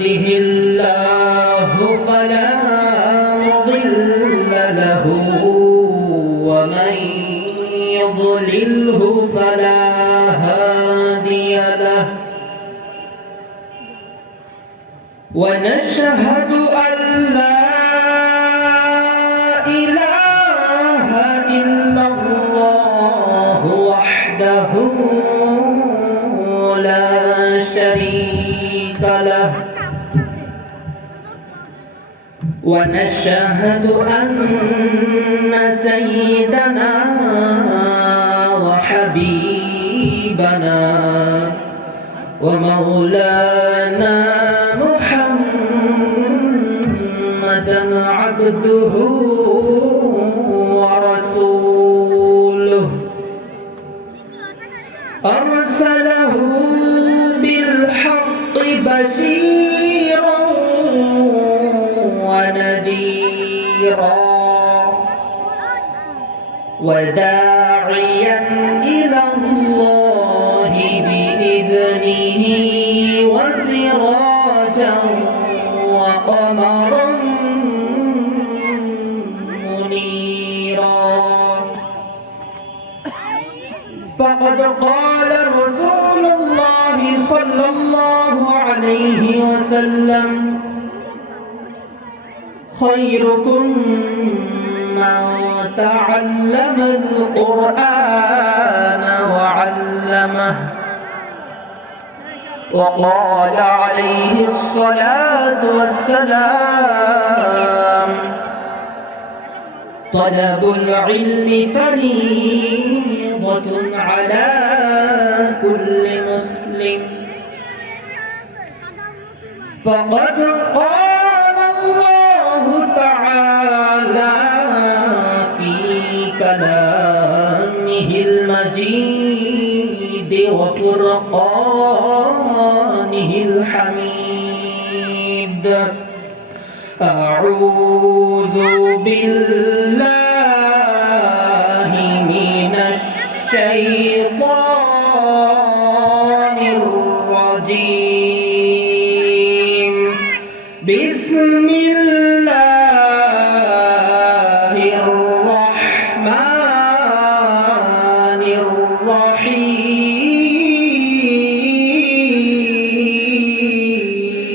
يهده الله فلا مضل له ومن يضلله فلا هادي له ونشهد أن لا إله إلا الله وحده لا شريك له ونشهد أن سيدنا وحبيبنا ومولانا محمدا عبده ورسوله أرسله بالحق بشيرا ونذيرا وداعيا إلى الله بإذنه وسراجا وقمرا منيرا فقد قال رسول الله صلى الله عليه وسلم خيركم من تعلم القرآن وعلمه وقال عليه الصلاة والسلام طلب العلم فريضة على كل مسلم فقد قال الله تعالى في كلامه المجيد وفرقانه الحميد أعوذ بالله من الشيطان الرجيم بسم الله الرحمن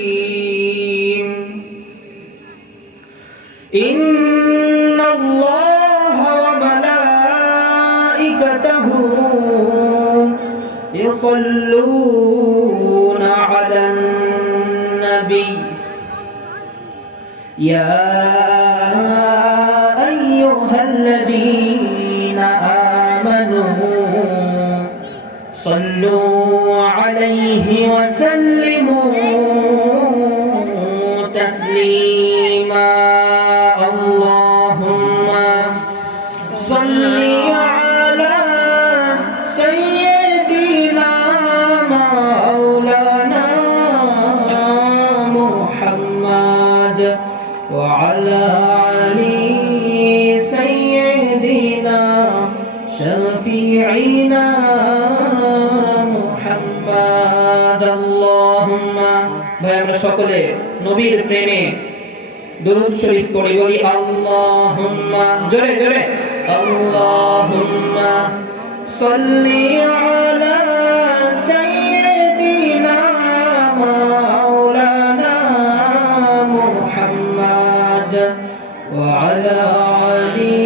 الرحيم إن الله وملائكته يصلون على النبي يا أيها الذين آمنوا صلوا عليه وسلموا تسليما اللهم صل على سيدنا مولانا محمد وعلى آل سيدنا شفيعنا محمد اللهم আমরা সকলে নবীর প্রেমে দুরূদ শরীফ পড়ি বলি আল্লাহুম্মা জোরে জোরে আল্লাহুম্মা সাল্লি আলা সাইয়্যিদিনা মাওলানা মুহাম্মদ ওয়া আলা আলি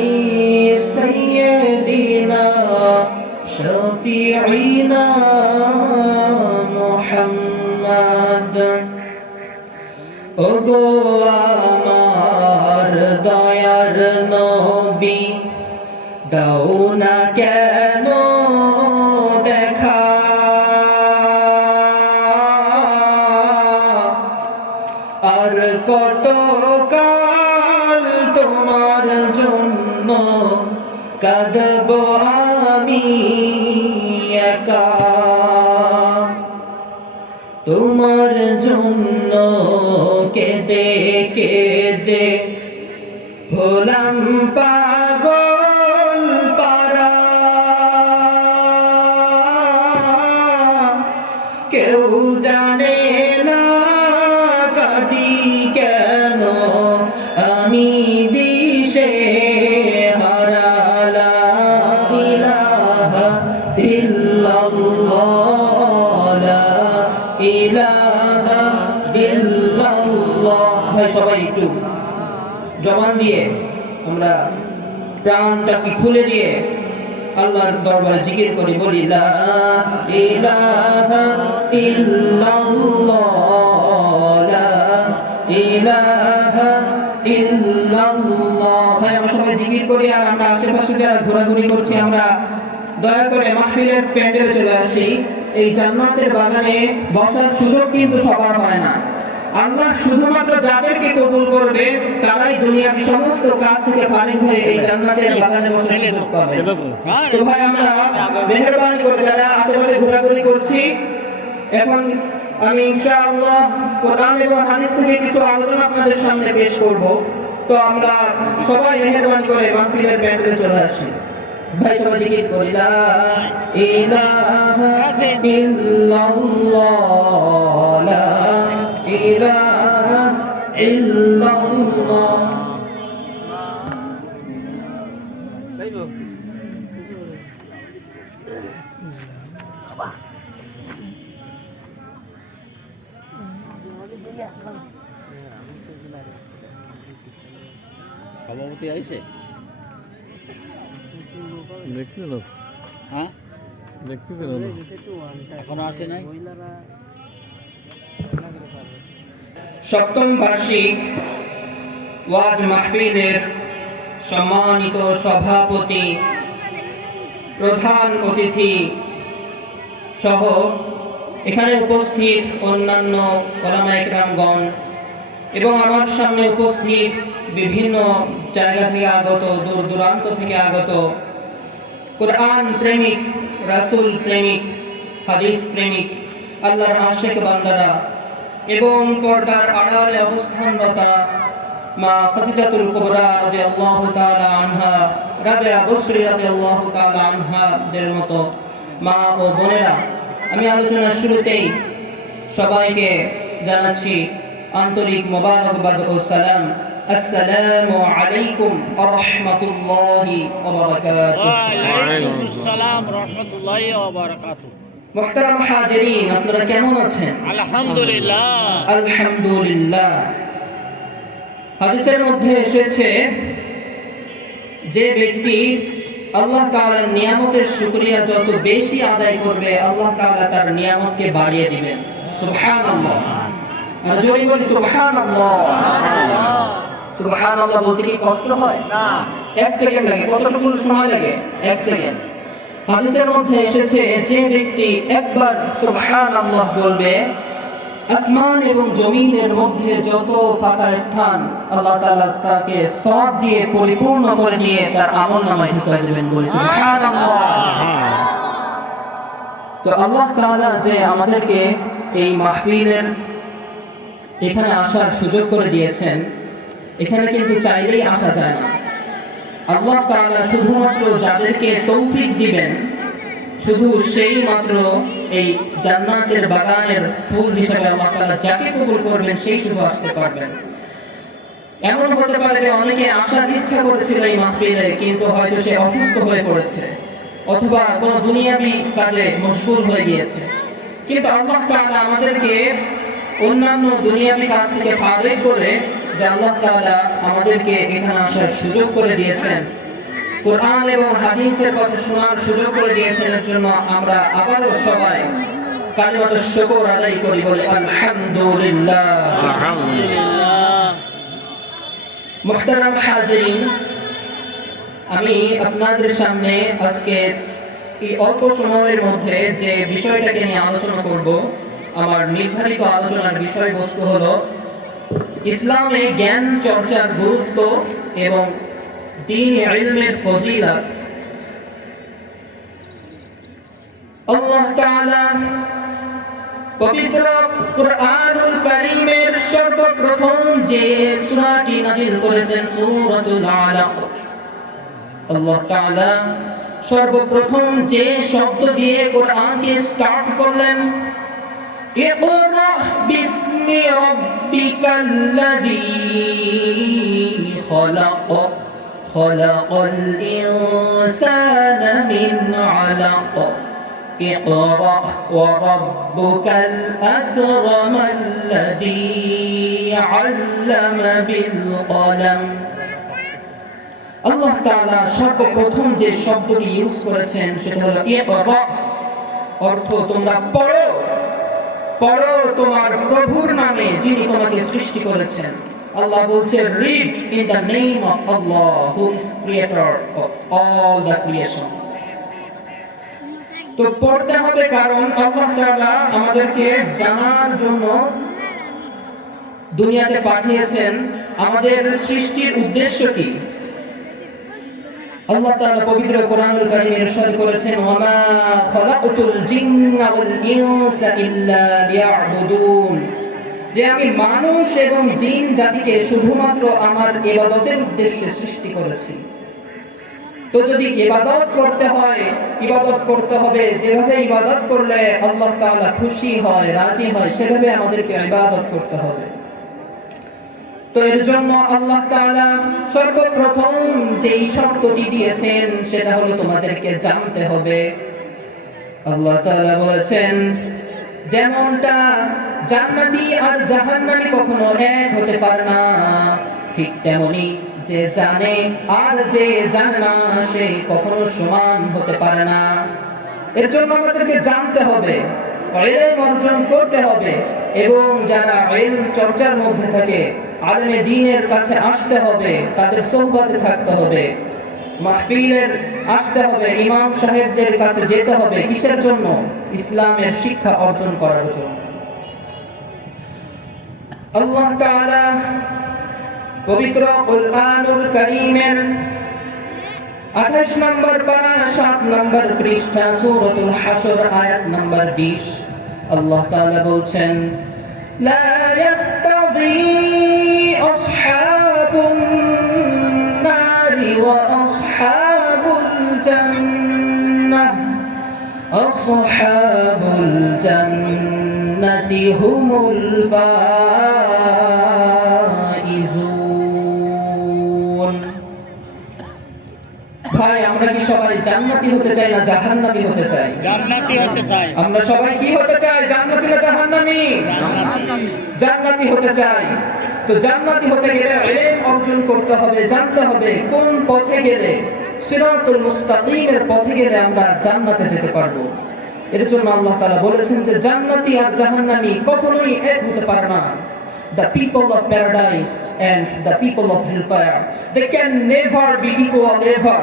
সাইয়্যিদিনা শাফিঈনা মুহাম্মদ ওগো আমার দয়ার নবী দাও না কেন দেখা আর কত কাল তোমার জন্য কাঁদব আমি একা তোমার জন্য কেঁদে কেঁদে হলাম পাগল পারা কেউ জানে না ইল্লাল্লাহ। ভাই সবাই একটু জবান দিয়ে আমরা প্রাণটাকে খুলে দিয়ে আল্লাহর দরবারে জিকির করি, বলি লা ইলাহা ইল্লাল্লাহ, লা ইলাহা ইল্লাল্লাহ। ভাই আমরা সবাই জিকির করি। আর আমরা আশেপাশে যারা ঘোরাঘুরি করছি, আমরা দয়া করে মাহফিলের প্যান্ডেলে চলে আসি। এই জান্নাতের বাগানে বসার সুযোগ কিন্তু সবার হয় না। আল্লাহ শুধুমাত্র যাদেরকে কবুল করবে তারাই দুনিয়ার সমস্ত কাজ থেকে ফারিগ হয়ে এই জান্নাতের বাগানে বসার সুযোগ পাবে। তো ভাই আমরা মেহেরবানি করে যারা আশেপাশে ঘোরাঘুরি করছি, এখন আমি ইনশাআল্লাহ কোরআন এবং হাদিস থেকে কিছু আলোচনা আপনাদের সামনে পেশ করব। তো আমরা সবাই মেহেরবানি করে মাহফিলের প্যান্ডেলে চলে আসি। ভাই সবাই জিকির করি লা ইলাহা ইল্লাল্লাহ, লা ইলাহা ইল্লাল্লাহ। সভাপতি আইছে দেখতে না, হ্যাঁ দেখতে না, এখনো আসে নাই। সপ্তম বার্ষিক ওয়াজ মাহফিলের সম্মানিত সভাপতি, প্রধান অতিথি সহ এখানে উপস্থিত অন্যান্য ওলামায়ে কেরামগণ এবং আমার সামনে উপস্থিত বিভিন্ন জায়গা থেকে আগত, দূর দূরান্ত থেকে আগত কোরআন প্রেমিক, রাসূল প্রেমিক, হাদিস প্রেমিক, আল্লাহর আশিক বান্দারা এবং পর্দার আড়ালে অবস্থানরতা মা খাদিজাতুল কুবরা রাদিয়াল্লাহু তাআলা আনহা, রাবিয়া বসরি রাদিয়াল্লাহু তাআলা আনহাদের মতো মা ও বোনেরা, আমি আলোচনার শুরুতেই সবাইকে জানাচ্ছি আন্তরিক মোবারকবাদ ও সালাম। আসসালামু আলাইকুম ওয়া রাহমাতুল্লাহি ওয়া বারাকাতুহু। ওয়া আলাইকুম আসসালাম ওয়া রাহমাতুল্লাহি ওয়া বারাকাতুহু। মুহতারাম হাজিরিন, আপনারা কেমন আছেন? আলহামদুলিল্লাহ। আলহামদুলিল্লাহ। হাদিসের মধ্যে এসেছে যে ব্যক্তি আল্লাহ তাআলার নিয়ামতের শুকরিয়া যত বেশি আদায় করবে, আল্লাহ তাআলা তার নিয়ামতকে বাড়িয়ে দিবেন। সুবহানাল্লাহ। আর জোরে বলি সুবহানাল্লাহ। সুবহানাল্লাহ বলতে কি কষ্ট হয়? না। 1 সেকেন্ড লাগে। কতটুকু সময় লাগে? 1 সেকেন্ড। হাদিসের মধ্যে এসেছে যে ব্যক্তি একবার সুবহানাল্লাহ বলবে, আসমান এবং জমিনের মধ্যে যত ফাঁকা স্থান আল্লাহ তাআলা তাকে সওয়াব দিয়ে পরিপূর্ণ করে দিয়ে তার আমলনামায় ঢুকিয়ে দেবেন। বলে সুবহানাল্লাহ। তো আল্লাহ তাআলা যে আমাদেরকে এই মাহফিলের এখানে আসার সুযোগ করে দিয়েছেন, এখানে কিন্তু চাইলেই আসা যায় না। আল্লাহ তাআলা শুধুমাত্র যাদেরকে তৌফিক দিবেন, শুধু সেই মাত্র এই জান্নাতের বাগানের ফুল হিসেবে আল্লাহ তাআলা যাকে কবুল করবেন সেই শুধু আসতে পারবেন। এমন হতে পারে যে অনেকে আসার ইচ্ছা করেছিল এই মাহফিলে, কিন্তু হয়তো সে অসুস্থ হয়ে পড়েছে অথবা কোনো দুনিয়াবি কাজে মশগুল হয়ে গিয়েছে। কিন্তু আল্লাহ তাআলা আমাদেরকে অন্যান্য দুনিয়াবি কাজ থেকে ফারিগ করে যে আল্লাহ তাআলা আমাদেরকে এখানে আসার সুযোগ করে দিয়েছেন, কোরআন এবং হাদিসের কথা শোনার সুযোগ করে দিয়েছেন, এর জন্য আমরা আবারও সবাই কালিমাতুশ শুকর আদায় করি, বলি আলহামদুলিল্লাহ। আলহামদুলিল্লাহ। মুহতারাম হাজিরিন, আমি আপনাদের সামনে আজকে এই অল্প সময়ের মধ্যে যে বিষয়টাকে নিয়ে আলোচনা করব, আমার নির্ধারিত আলোচনার বিষয়বস্তু হলো ইসলামে জ্ঞান চর্চার গুরুত্ব এবং দ্বীনি ইলমের ফজিলত। আল্লাহ তাআলা পবিত্র কুরআনুল কারীমের সর্বপ্রথম যে সূরাটি নাযিল করেছেন সূরাতুল আলাক। আল্লাহ তাআলা সর্বপ্রথম যে শব্দ দিয়ে কোরআনকে স্টার্ট করলেন, ইকরা বিসমি রাব্বিকাল্লাযী খলাক খলাকাল ইনসানা মিন আলাক اقرأ وربك الأكرم الذي আল্লামা বিল কলম। আল্লাহ তাআলা সর্বপ্রথম যে শব্দটি ইউজ করেছেন সেটা হলো ইকরা, অর্থ তোমরা পড়ো, পড়ো তোমার প্রভুর নামে যিনি তোমাকে সৃষ্টি করেছেন। আল্লাহ বলছে read in the name of Allah who is creator of all the creation. তো পড়তে হবে, কারণ আল্লাহ তাআলা আমাদেরকে জানার জন্য দুনিয়াতে পাঠিয়েছেন। আমাদের সৃষ্টির উদ্দেশ্য কি? আল্লাহ তাআলা পবিত্র কোরআনুল কারীমে ইরশাদ করেছেন, ওয়া মা খালাকতুল জিন্না ওয়াল ইনসা ইল্লা লিয়াবুদুন, যে আমি মানুষ এবং জিন জাতিকে শুধুমাত্র আমার ইবাদতের উদ্দেশ্যে সৃষ্টি করেছি। তো যদি ইবাদত করতে হয়, ইবাদত করতে হবে যেভাবে ইবাদত করলে আল্লাহ তাআলা খুশি হয়, রাজি হয়, সেভাবে আমাদেরকে ইবাদত করতে হবে। তো এর জন্য আল্লাহ তাআলা সর্বপ্রথম যেই শব্দটি দিয়েছেন সেটা হলো তোমাদেরকে জানতে হবে। আল্লাহ তাআলা বলেছেন, যেমনটা জান্নাতি আর জাহান্নামী কখনো এক হতে পারে না, ঠিক তেমনি যে জানে আর যে জানে না সে কখনো সমান হতে পারে না। এর জন্য আমাদেরকে জানতে হবে, ইলম অর্জন করতে হবে, এবং যারা ইলম চর্চার মধ্যে থাকে আলেমে দ্বীনের কাছে আসতে হবে, তাদের সোহবতে থাকতে হবে, মাহফিলের আসতে হবে, ইমাম সাহেবদের কাছে যেতে হবে। কিসের জন্য? ইসলামের শিক্ষা অর্জন করার জন্য। আল্লাহ তাআলা পবিত্র কুরআনুল কারীমের 28 নম্বর পারা 7 নম্বর পৃষ্ঠা সূরাতুল হাশর আয়াত নম্বর 20 আল্লাহ তাআলা বলছেন, লা ইয়াস্তাবি আসহাবুন নারি ওয়া আসহাবুল জান্নাহ, আসহাবুল জান্নাতি হুমুল ফাইজুন। ভাই, আমরা কি সবাই জান্নাতি হতে চাই না জাহান্নামী হতে চাই? জান্নাতি হতে চাই। আমরা সবাই কি হতে চাই? জান্নাতি না জাহান্নামী? জান্নাতি হতে চাই। তো জান্নাতি হতে গেলে ইলম অর্জন করতে হবে, জানতে হবে কোন পথে গেলে, সিরাতুল মুস্তাকিমের পথে গেলে আমরা জান্নাতে যেতে পারবো। এর জন্য আল্লাহ তাআলা বলেছেন যে জান্নাতি আর জাহান্নামী কখনোই এক হতে পারে না। The people of paradise and the people of hellfire, they can never be equal ever.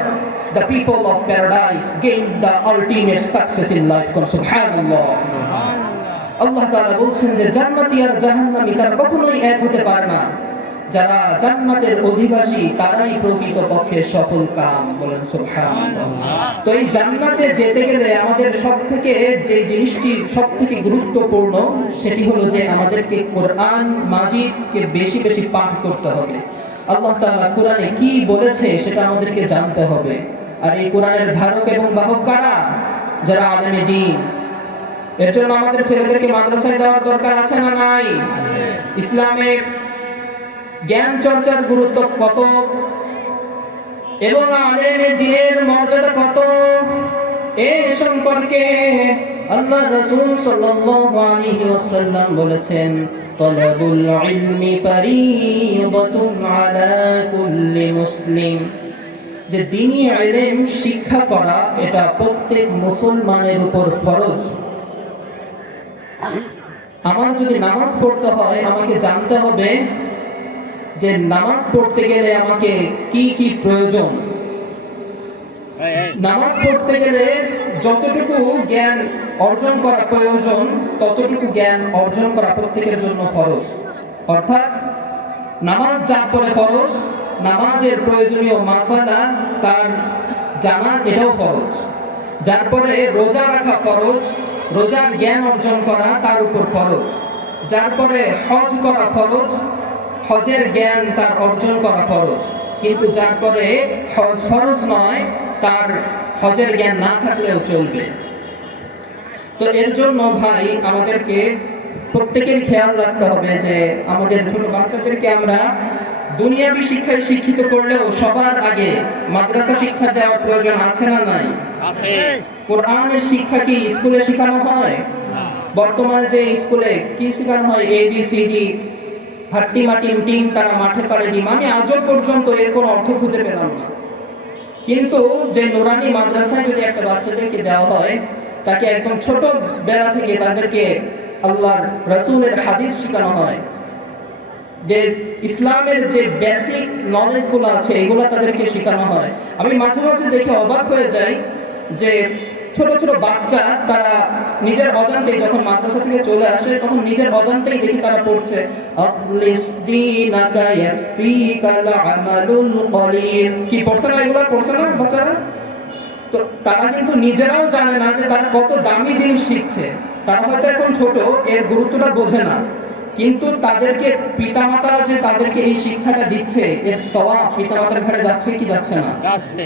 The people of paradise gain the ultimate success in life. Subhanallah. আল্লাহ তাআলা বলছেন যে জান্নাতি আর জাহান্নামী তারা কখনোই এক হতে পারে না। যারা জান্নাতের অধিবাসী তারাই প্রকৃতপক্ষে সফল কাম। বলেন সুবহানাল্লাহ। তো এই জান্নাতে যেতে গেলে আমাদের সবথেকে যে জিনিসটি সবথেকে গুরুত্বপূর্ণ সেটি হলো যে আমাদেরকে কোরআন মাজিদকে বেশি বেশি পাঠ করতে হবে। আল্লাহ তাআলা কোরআনে কি বলেছে সেটা আমাদেরকে জানতে হবে। আর এই কোরআনের ধারক এবং বাহক কারা? যারা আলেমে দ্বীন। এর জন্য আমাদের ছেলেদেরকে মাদ্রাসায় দেওয়ার দরকার আছে না নাই? ইসলামিক জ্ঞান চর্চার গুরুত্ব কত এবং আলেমে দ্বীনের মর্যাদা কত, এই সম্পর্কে আল্লাহ রাসূল সাল্লাল্লাহু আলাইহি ওয়াসাল্লাম বলেছেন, তালাবুল ইলমি ফারিদাতুন আলা কুল্লি মুসলিম, যে দ্বীনি ইলম শিক্ষা করা এটা প্রত্যেক মুসলমানের উপর ফরজ। আমার যদি নামাজ পড়তে হয় আমাকে জানতে হবে যে নামাজ পড়তে গেলে আমাকে কি কি প্রয়োজন। নামাজ পড়তে গেলে যতটুকু জ্ঞান অর্জন করা প্রয়োজন ততটুকু জ্ঞান অর্জন করা প্রত্যেকের জন্য ফরজ। অর্থাৎ নামাজ যার পরে ফরজ, নামাজের প্রয়োজনীয় মাসালা তার জানা এটাও ফরজ। যার পরে রোজা রাখা ফরজ, রোজার জ্ঞান অর্জন করা তার উপর ফরজ। যার পরে হজ করা ফরজ, হজের জ্ঞান তার অর্জন করা ফরজ। কিন্তু যার পরে হজ ফরজ নয় তার হজের জ্ঞান না থাকলেও চলবে। তো এর জন্য ভাই আমাদেরকে প্রত্যেকের খেয়াল রাখতে হবে যে আমাদের ছোট বাচ্চাদেরকে আমরা দুনিয়াবী শিক্ষায় শিক্ষিত করলেও সবার আগে মাদ্রাসা শিক্ষা দেওয়ার প্রয়োজন আছে না নাই? আছে। কোরআনের শিক্ষা কি স্কুলে শেখানো হয়? বর্তমানে যে স্কুলে কি শেখানো হয়? ABCD হাট্টি মাটিম টিম তারা মাঠে পারে ডিম, আমি আজও পর্যন্ত এর কোনো অর্থ খুঁজে পেলাম না। কিন্তু যে নুরানি মাদ্রাসায় যদি একটা বাচ্চাদেরকে দেওয়া হয়, তাকে একদম ছোট বেলা থেকে তাদেরকে আল্লাহর রাসূলের হাদিস শেখানো হয়, যে ইসলামের যে বেসিক নলেজগুলো আছে এগুলো তাদেরকে শেখানো হয়, আমি মাঝে মাঝে দেখে অবাক হয়ে যাই যে ছোট ছোট বাচ্চা তারা নিজের অজান্তেই যখন মাদ্রাসা থেকে চলে আসে তখন নিজের অজান্তেই দেখি তারা পড়ছে আখলিস দীনাকা ইয়াকফিকাল আমালুল কলিল। কি পড়ছে না, এগুলো পড়ছে না বাচ্চারা? তো তারা কিন্তু নিজেরাও জানে না যে তারা কত দামি জিনিস শিখছে। তারা হয়তো এখন ছোট, এর গুরুত্বটা বোঝে না, কিন্তু তাদেরকে পিতামাতারা যে তাদেরকে এই শিক্ষাটা দিচ্ছে এর সওয়াব পিতামাতার ঘরে যাচ্ছে কি যাচ্ছে না? যাচ্ছে।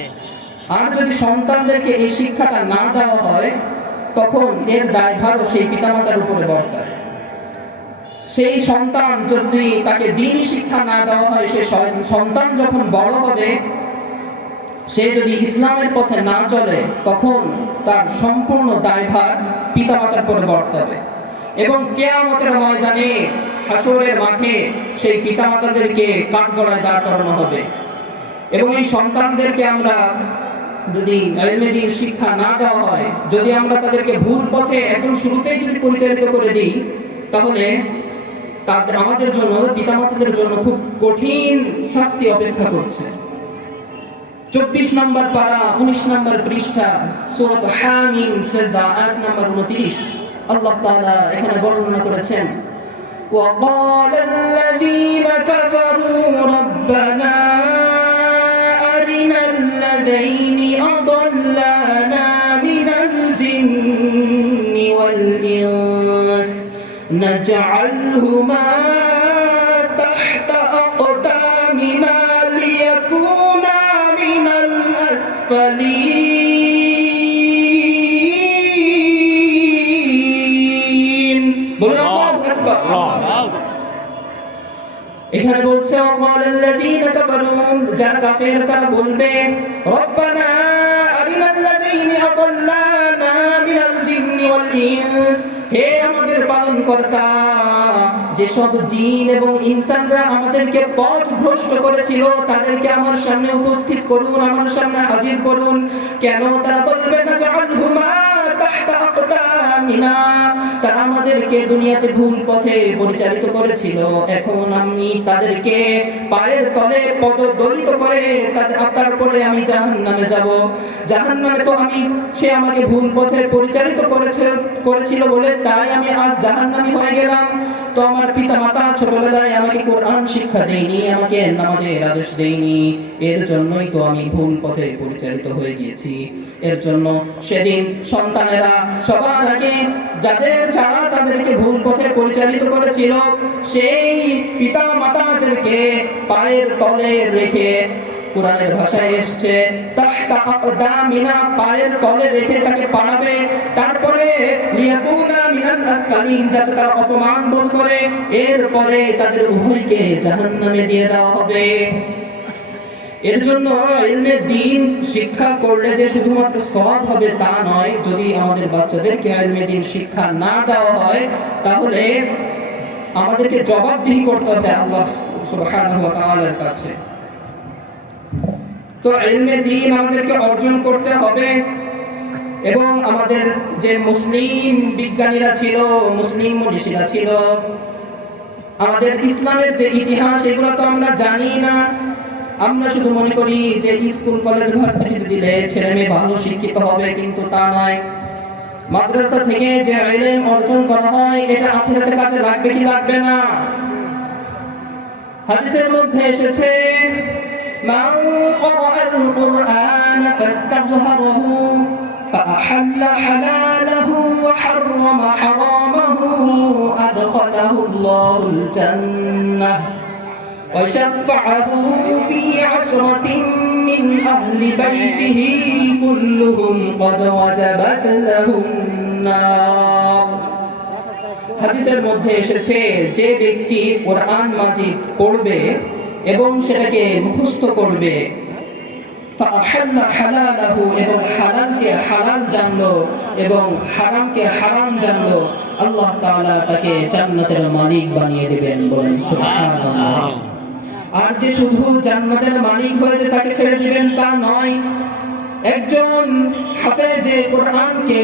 আর যদি সন্তানদেরকে এই শিক্ষাটা না দেওয়া হয় তখন এর দায়ভারও সেই পিতামাতার উপরে বর্তায়। সেই সন্তান যদি তাকে দ্বীনি শিক্ষা না দেওয়া হয়, সেই সন্তান যখন বড় হবে সে যদি ইসলামের পথে না চলে তখন তার সম্পূর্ণ দায়ভার পিতামাতার উপরে বর্তাবে এবং কিয়ামতের ময়দানে হাসরের মাঠে সেই পিতামাতাদেরকে কাঠগড়ায় দাঁড় করানো হবে। এবং এই সন্তানদেরকে আমরা যদি ইলমে দ্বীন শিক্ষা না দেওয়া হয়, যদি আমরা তাদেরকে ভুল পথে একদম শুরুতেই যদি পরিচালিত করে দিই, তাহলে তাদের আমাদের জন্য পিতামাতাদের জন্য খুব কঠিন শাস্তি অপেক্ষা করছে। 24 নম্বর পারা 19 নম্বর পৃষ্ঠা সূরা হামিম সিজদা আয়াত নম্বর 29 আল্লাহ তাআলা এখানে বর্ণনা করেছেন, وقال الذين كفروا ربنا أرنا الذين أضلانا من الجن والإنس نجعلهما تحت أقدامنا ليكونا من الأسفلين। বলুন আল্লাহু আকবার। এখানে বলছে ওয়ালাল্লাযীনা কাফারু, যারা কাফের তারা বলবে রব্বানা আরিনাল্লাযীনা আদাল্লানা মিনাল জিন্নি ওয়াল ইনস, হে আমাদের পালনকর্তা, যেসব জিন এবং ইনসানরা আমাদেরকে পথ ভ্রষ্ট করেছিল তাদেরকে আমার সামনে উপস্থিত করুন, আমার সামনে হাজির করুন। কেন তারা বলবে না জাআলহুমা তাহতা আকদামিনা, তারা আমাদেরকে দুনিয়াতে ভুল পথে পরিচালিত করেছিল, এখন আমি তাদেরকে পায়ের তলে পদদলিত করে তারপরে আমি জাহান্নামে যাব। জাহান্নামে তো সে আমাকে ভুল পথে পরিচালিত করেছিল বলে তাই আমি আজ জাহান্নামী হয়ে গেলাম। তো আমার পিতামাতা ছোটবেলায় আমাকে কোরআন শিক্ষা দেয়নি, আমাকে নামাজের আদেশ দেয়নি, এর জন্যই তো আমি ভুল পথে পরিচালিত হয়ে গিয়েছি। এর জন্য সেদিন সন্তানেরা সবার আগে যারা তাদেরকে ভুল পথে পরিচালিত করেছিল সেই পিতামাতাদেরকে পায়ের তলে রেখে, কোরআনের ভাষায় এসছে তাহতা আকদামিনা, পায়ের তলে রেখে তাকে পাঠাবে, তারপরে লিয়াকুনা মিনাল আসফালিন, যাতে তারা অপমান বোধ করে, এরপরে তাদের উভয়কে জাহান্নামে দিয়ে দেওয়া হবে। এর জন্য ইলমে দ্বীন শিক্ষা করলে যে শুধুমাত্র সওয়াব হবে তা নয়, যদি আমাদের বাচ্চাদেরকে ইলমে দ্বীন শিক্ষা না দেওয়া হয় তাহলে আমাদেরকে জবাবদিহি করতে হবে আল্লাহ সুবহানাহু ওয়া তাআলার কাছে। তো ইলমে দ্বীন আমাদেরকে অর্জন করতে হবে এবং আমাদের যে মুসলিম বিজ্ঞানীরা ছিল, মুসলিম মনীষীরা ছিল, আমাদের ইসলামের যে ইতিহাস এগুলো তো আমরা জানি না। আমরা শুধু মনে করি যে স্কুল কলেজ ইউনিভার্সিটিতে দিলে ছেলে মেয়ে ভালো শিক্ষিত হবে, কিন্তু তা নয়। মাদ্রাসা থেকে যে ইলম অর্জন করা হয় এটা আখিরাতে কাজে লাগবে কি লাগবে না? হাদিসের মধ্যে এসেছে মান ক্বারাআল কুরআন ফাস্তাযহারাহু ফাআহাল্লা হালালাহু ওয়া হাররামা হারামাহু আদখালাহু আল্লাহুল জান্নাহ ওয়া শাফা'আহু ফি 'ashraতিন মিন আহলি বাইতিহি কুল্লুহুম ক্বাদ ওয়াজাবাত লাহুম নার। হাদিসের মধ্যে এসেছে যে ব্যক্তি কোরআন মাজিদ পড়বে এবং সেটাকে মুখস্থ করবে, ফাআহাল্লা হালালাহু, এবং হালালকে হালাল জানলো এবং হারামকে হারাম জানলো, আল্লাহ তাআলা তাকে জান্নাতের মালিক বানিয়ে দিবেন, বলেন সুবহানাল্লাহ। আর যে শুধু জান্নাতের মালিক হয়ে যে তাকে ছেড়ে দিবেন তা নয়, একজন হাফেজে কোরআনকে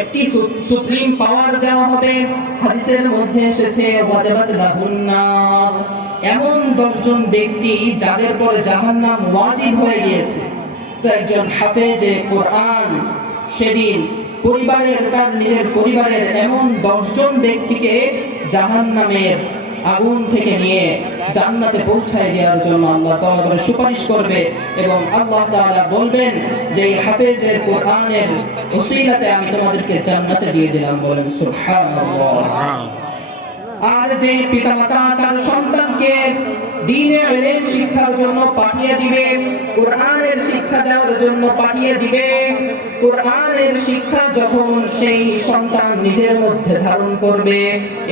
একটি সুপ্রিম পাওয়ার দেওয়া হবে। হাদিসের মধ্যে এসেছে ওয়াজাবাত লাহুন নার, এমন 10 জন ব্যক্তি যাদের পরে জাহান্নাম ওয়াজিব হয়ে গিয়েছে। তো একজন হাফেজে কোরআন সেদিন তার নিজের পরিবারের এমন 10 জন ব্যক্তিকে জাহান্নামের আগুন থেকে নিয়ে জান্নাতে পৌঁছায় দেওয়ার জন্য আল্লাহ তাআলা করে সুপারিশ করবে, এবং আল্লাহ তাআলা বলবেন যে এই হাফেজের কোরআনের ওসিলাতে আমি তোমাদেরকে জান্নাতে দিয়ে দিলাম, বলেন সুবহানাল্লাহ। আর যে পিতামাতা তার সন্তানকে দ্বীনের ইলম শিক্ষার জন্য পাঠিয়ে দিবে, কোরআনের শিক্ষা দেওয়ার জন্য পাঠিয়ে দিবে, কোরআনের শিক্ষা যখন সেই সন্তান নিজের মধ্যে ধারণ করবে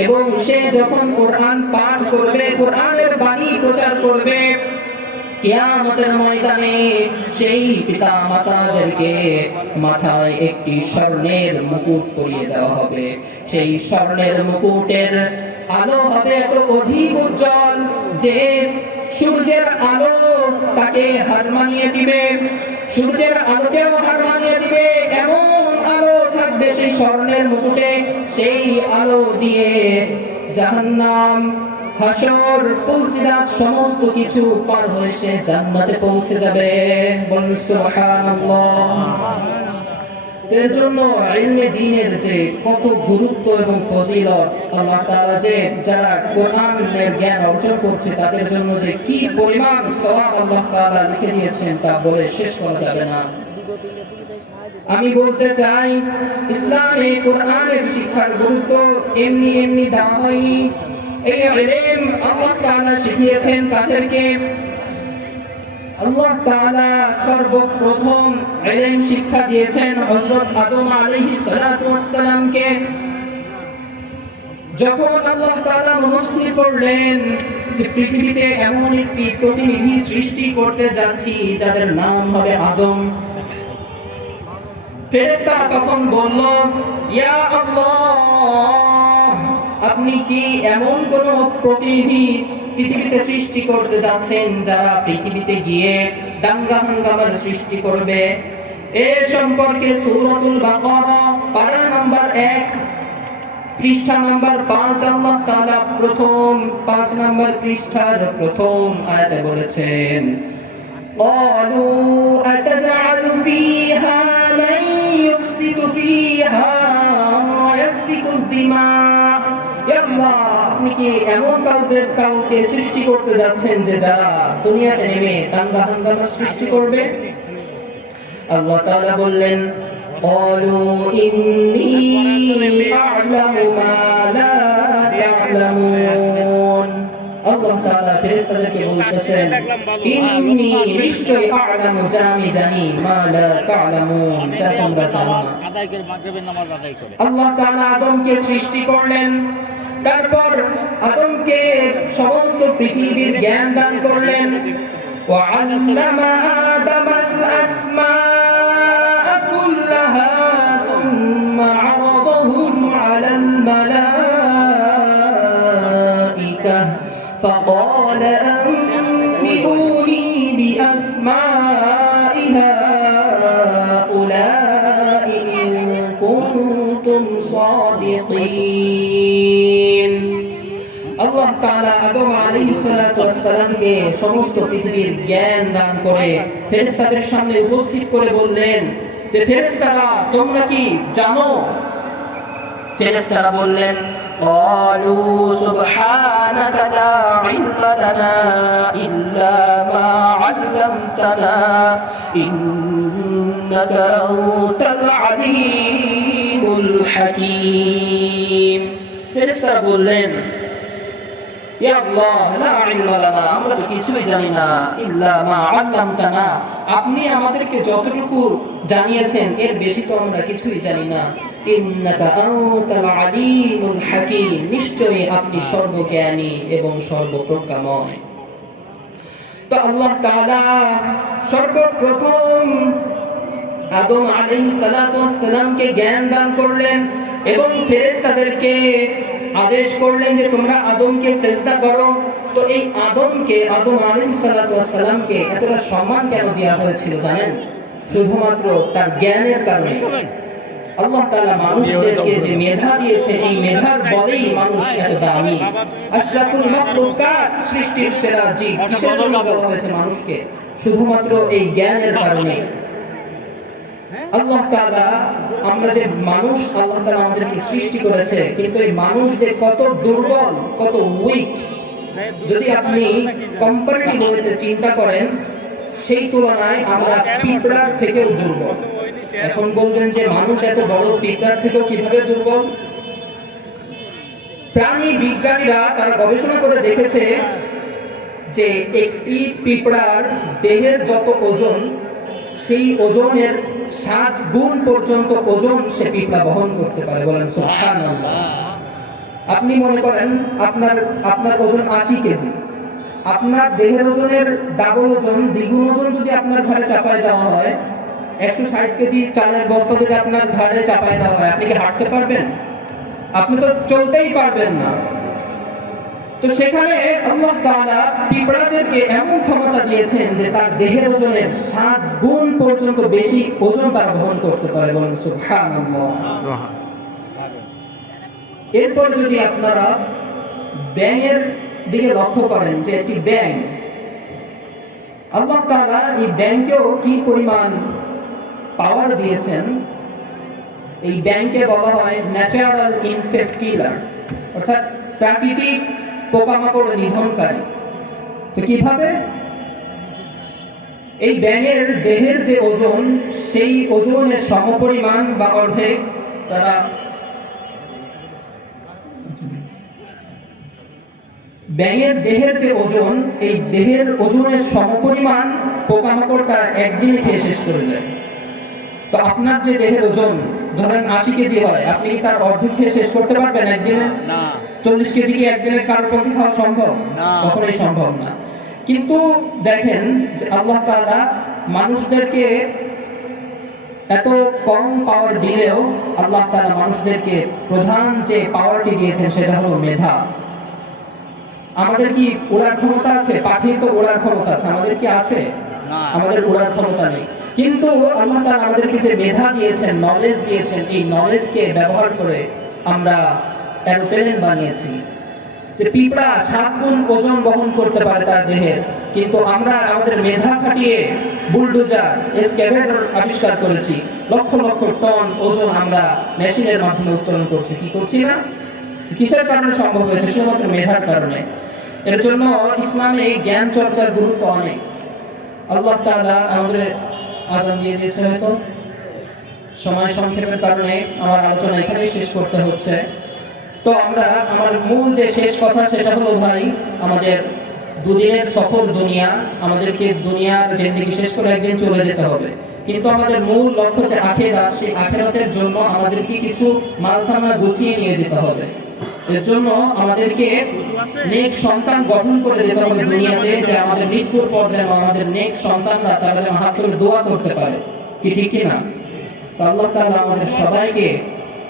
এবং সে যখন কোরআন পাঠ করবে, কোরআনের বাণী প্রচার করবে, কিয়ামতের ময়দানে সেই পিতা মাতাদেরকে মাথায় একটি স্বর্ণের মুকুট পরিয়ে দেওয়া হবে। সেই স্বর্ণের মুকুটের আলো হবে এত অধিক উজ্জ্বল যে সূর্যের আলো তাকে হার মানিয়ে দিবে, সূর্যের আলোকেও হার মানিয়ে দিবে। এমন আলো থাকবে সেই স্বর্ণের মুকুটে, সেই আলো দিয়ে জাহান্নাম, হাসর, পুলসিরাত সমস্ত কিছু পার হয়ে সে জান্নাতে পৌঁছে যাবে, বলুন সুবহানাল্লাহ। এর জন্য ইলমে দ্বীনের যে কত গুরুত্ব এবং ফজিলত, আল্লাহ তাআলা যে যারা কোরআনের জ্ঞান অর্জন করছে তাদের জন্য যে কি পরিমাণ সওয়াব আল্লাহ তাআলা লিখে দিয়েছেন তা বলে শেষ করা যাবে না। আমি বলতে চাই, ইসলামে কোরআনের শিক্ষার গুরুত্ব এমনি এমনি দেওয়া হয়নি। এই ইলম আল্লাহ তাআলা শিখিয়েছেন কাদেরকে? আল্লাহ তাআলা সর্বপ্রথম ইলম শিক্ষা দিয়েছেন হযরত আদম আলাইহিস সালাতু ওয়াস সালামকে। যখন আল্লাহ তাআলা মনস্থির করলেন যে পৃথিবীতে এমন একটি প্রতিনিধি সৃষ্টি করতে যাচ্ছি যাদের নাম হবে আদম, ফেরেশতা তখন বলল, ইয়া আল্লাহ, আপনি কি এমন কোন প্রতিনিধি পৃথিবীতে সৃষ্টি করতে যাচ্ছেন যারা পৃথিবীতে গিয়ে দাঙ্গা হাঙ্গামার সৃষ্টি করবে? এর সম্পর্কে সূরাতুল বাকারা পারা নাম্বার 1 পৃষ্ঠা নাম্বার 5 আল্লাহ তাআলা প্রথম 5 নাম্বার পৃষ্ঠার প্রথম আয়াতে বলেছেন, ক্বালু আতাজআলু ফীহা মান ইউফসিদু ফীহা ওয়া ইয়াসফিকু দিমা। আল্লাহ, আপনি কি এমন কাউকে সৃষ্টি করতে যাচ্ছেন যে যারা দুনিয়াতে নেমে দাঙ্গা হাঙ্গামা সৃষ্টি করবে? আল্লাহ তাআলা বললেন, ক্বালু ইন্নী আ'লামু মা লা তা'লামুন। আল্লাহ তাআলা ফেরেশতাদেরকে বলতেছেন, ইন্নী নিশ্চয়ই আ'লামু, যা আমি জানি, মা লা তা'লামুন, যা তোমরা জানো না। আদায় করে মাগরিবের নামাজ আদায় করে আল্লাহ তাআলা আদমকে সৃষ্টি করলেন, তারপর আদমকে সমস্ত পৃথিবীর জ্ঞান দান করলেন। وعلم آدم الأسماء كلها ثم عرضهم على الملائكة فقال أنبئوني بأسماء هؤلاء إن كنتم صادقين। আল্লাহ তাআলা আদম আলাইহিস সালাতু ওয়াস সালামকে সমস্ত পৃথিবীর জ্ঞান দান করে ফেরেশতাদের সামনে উপস্থিত করে বললেন যে, ফেরেশতারা তোমরা কি জানো? ফেরেশতারা বললেন, ক্বালু সুবহানাকা লা ইলমা লানা ইল্লা মা 'আল্লামতানা ইন্নাকা আনতাল আলীমুল হাকীম। ফেরেশতারা বললেন, ইয়া আল্লাহ, লা ইলমা লানা, আমরা তো কিছুই জানি না, ইল্লা মা 'আল্লামতানা, আপনি আমাদেরকে যতটুকু জানিয়েছেন এর বেশি তো আমরা কিছুই জানি না। ইন্নাকা আনতাল আলীমুল হাকীম, নিশ্চয়ই আপনি সর্বজ্ঞানী এবং সর্বপ্রজ্ঞাময়। তো আল্লাহ তাআলা সর্বপ্রথম আদম আলাইহিস সালাতু ওয়াস সালামকে জ্ঞান দান করলেন। এবং ফেরেশতাদেরকে আদেশ করলেন যে তোমরা আদমকে সেজদা করো। তো এই আদমকে, আদম আলাইহিস সালাতু ওয়াস সালামকে এতটা সম্মান কেন দেওয়া হয়েছিল জানেন? শুধুমাত্র তার জ্ঞানের কারণে। আল্লাহ তাআলা মানুষদেরকে যে মেধা দিয়েছে, এই মেধার বলেই মানুষ এত দামি। আশরাফুল মাখলুকাত, সৃষ্টির সেরা জীব। কিসের জন্য বলা হয়েছে মানুষকে? শুধুমাত্র এই জ্ঞানের কারণে। আল্লাহ তাআলা, আমরা যে মানুষ, আল্লাহ তাআলা আমাদেরকে সৃষ্টি করেছে, কিন্তু এই মানুষ যে কত দুর্বল, কত উইক, যদি আপনি কম্পারেটিভ ওয়েতে চিন্তা করেন, সেই তুলনায় আমরা পিঁপড়ার থেকেও দুর্বল। এখন বলবেন যে মানুষ এত বড়, পিঁপড়ার থেকেও কিভাবে দুর্বল? প্রাণী বিজ্ঞানীরা তারা গবেষণা করে দেখেছে যে একটি পিঁপড়ার দেহের যত ওজন, সেই ওজনের 7 গুণ পর্যন্ত ওজন সে পিঁপড়া বহন করতে পারে। বলেন সুবহানাল্লাহ। আপনি মনে করেন আপনার ওজন 80 কেজি, আপনার দেহের ওজনের ডাবল ওজন, দ্বিগুণ ওজন যদি আপনার ঘাড়ে চাপায় দেওয়া হয়, 160 কেজি চালের বস্তা যদি আপনার ঘাড়ে চাপায় দেওয়া হয়, আপনি কি হাঁটতে পারবেন? আপনি তো চলতেই পারবেন না। তো সেখানে আল্লাহ তাআলা পিঁপড়াদেরকে এমন ক্ষমতা দিয়েছেন যে তার দেহের ওজনের 7 গুণ পর্যন্ত বেশি ওজন তার বহন করতে পারে। বলেন সুবহানাল্লাহ। এরপর যদি আপনারা ব্যাঙের দিকে লক্ষ্য করেন, যে একটি ব্যাঙ, আল্লাহ তাআলা এই ব্যাঙকেও কি পরিমাণ পাওয়ার দিয়েছেন। এই ব্যাঙকে বলা হয় ন্যাচারাল ইনসেক্ট কিলার, অর্থাৎ প্রাকৃতিক পোকামাকড় নিধনকারী। তো কিভাবে? এই ব্যাঙের দেহের যে ওজন, সেই ওজনের সমপরিমাণ বা অর্ধেক তারা ব্যাঙের দেহের যে ওজন, এই দেহের ওজনের সমপরিমাণ পোকামাকড় তারা একদিনে খেয়ে শেষ করে দেয়। তো আপনার যে দেহের ওজন ধরেন 80 কেজি হয়, আপনি কি তার অর্ধেক খেয়ে শেষ করতে পারবেন একদিনে? না। 40 কেজি কি একদিনে কারোর পক্ষে খাওয়া সম্ভব? কখনোই সম্ভব না। কিন্তু দেখেন যে আল্লাহ তাআলা মানুষদেরকে এত কম পাওয়ার দিলেও আল্লাহ তাআলা মানুষদেরকে প্রধান যে পাওয়ারটি দিয়েছেন সেটা হলো মেধা। আমাদের কি ওড়ার ক্ষমতা আছে? পাখির তো ওড়ার ক্ষমতা আছে, আমাদের কি আছে? আমাদের ওড়ার ক্ষমতা নেই। কিন্তু আল্লাহ তাআলা আমাদেরকে যে মেধা দিয়েছেন, নলেজ দিয়েছেন, এই নলেজকে ব্যবহার করে আমরা এরোপ্লেন বানিয়েছি। যে পিঁপড়া 7 গুণ ওজন বহন করতে পারে তার দেহের, কিন্তু আমরা আমাদের মেধা খাটিয়ে বুলডোজার, এক্সকাভেটর আবিষ্কার করেছি। লক্ষ লক্ষ টন ওজন আমরা মেশিনের মাধ্যমে উত্তোলন করছি। কি করছি না? কিসের কারণে সম্ভব হয়েছে? শুধুমাত্র মেধার কারণে। এর জন্য ইসলামে জ্ঞান চর্চার গুরুত্ব অনেক। আল্লাহ তাআলা আমাদের আযান দিয়ে দিয়েছে, হয়তো সময় সংক্ষেপের কারণে আমার আলোচনা এখানেই শেষ করতে হচ্ছে। তো আমার মূল যে শেষ কথা সেটা হলো, ভাই, আমাদের দুদিনের সফর দুনিয়া, আমাদেরকে দুনিয়ার জিন্দেগি শেষ করে একদিন চলে যেতে হবে। কিন্তু আমাদের মূল লক্ষ্য যে আখিরাত, সেই আখিরাতের জন্য আমাদেরকে কিছু মাল সামানা গুছিয়ে নিয়ে যেতে হবে। এর জন্য আমাদেরকে নেক সন্তান গঠন করে যেতে হবে দুনিয়াতে, যে আমাদের মৃত্যুর পর যেন আমাদের নেক সন্তানরা তারা যেন হাত তুলে দোয়া করতে পারে। কি ঠিক কি না? তো আল্লাহ তাআলা আমাদের সবাইকে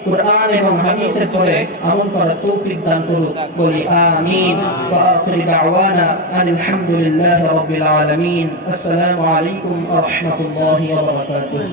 কুরআন এবং হাদিসের পরে আমল করার তৌফিক দান করুন। বলি আমিন। ওয়া আখিরু দাওয়ানা আলহামদুলিল্লাহি রাব্বিল আলামিন। আসসালামু আলাইকুম ওয়া রাহমাতুল্লাহি ওয়া বারাকাতুহু।